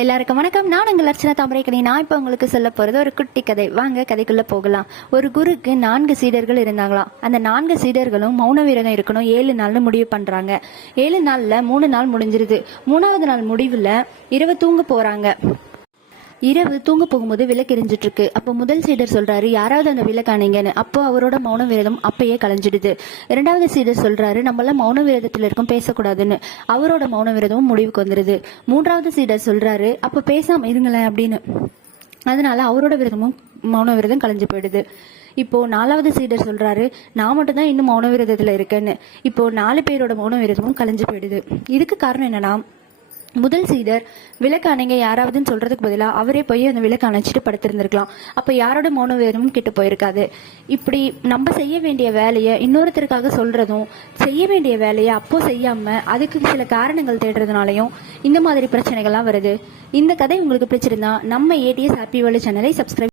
எல்லாருக்கும் வணக்கம். நான் உங்கள் அர்ச்சனா தாமரைக்கணி. நான் இப்போ உங்களுக்கு சொல்ல போகிறது ஒரு குட்டி கதை. வாங்க கதைக்குள்ளே போகலாம். ஒரு குருக்கு 4 சீடர்கள் இருந்தாங்களாம். அந்த 4 சீடர்களும் மௌன விரதம் இருக்கணும் 7 நாள்னு முடிவு பண்ணுறாங்க. 7 நாளில் 3 நாள் முடிஞ்சிருது. 3வது நாள் முடிவில் இரவு தூங்க போகிறாங்க. இரவு தூங்க போகும்போது விளக்கு எரிஞ்சிட்டு இருக்கு. அப்போ முதல் சீடர் சொல்றாரு, யாராவது அந்த விளக்கு அணைங்கன்னு. அப்போ அவரோட மௌன விரதம் அப்பயே கலைஞ்சிடுது. 2வது சீடர் சொல்றாரு, நம்மளாம் மௌன விரதத்துல இருக்கும், பேசக்கூடாதுன்னு. அவரோட மௌன விரதமும் முடிவுக்கு வந்துடுது. 3வது சீடர் சொல்றாரு, அப்போ பேசாம இருங்களேன் அப்படின்னு. அதனால அவரோட விரதமும் மௌன விரதம் கலைஞ்சு போயிடுது. இப்போ 4வது சீடர் சொல்றாரு, நான் மட்டும் தான் இன்னும் மௌன விரதத்துல இருக்கேன்னு. இப்போ 4 பேரோட மௌன விரதமும் கலைஞ்சு போயிடுது. இதுக்கு காரணம் என்னன்னா, முதல் சீடர் விளக்கு அணைங்க யாராவதுன்னு சொல்றதுக்கு பதிலாக அவரே போய் அந்த விளக்கு அணைச்சிட்டு படுத்திருந்திருக்கலாம். அப்போ யாரோட மௌன விரதமும் கிட்ட போயிருக்காது. இப்படி நம்ம செய்ய வேண்டிய வேலையை இன்னொருத்தருக்காக சொல்றதும், செய்ய வேண்டிய வேலையை அப்போ செய்யாம அதுக்கு சில காரணங்கள் தேடுறதுனாலையும் இந்த மாதிரி பிரச்சனைகள்லாம் வருது. இந்த கதை உங்களுக்கு பிடிச்சிருந்தா நம்ம ஏடிஎஸ் ஹாப்பி வேர்ல்ட் சேனலை சப்ஸ்கிரைப்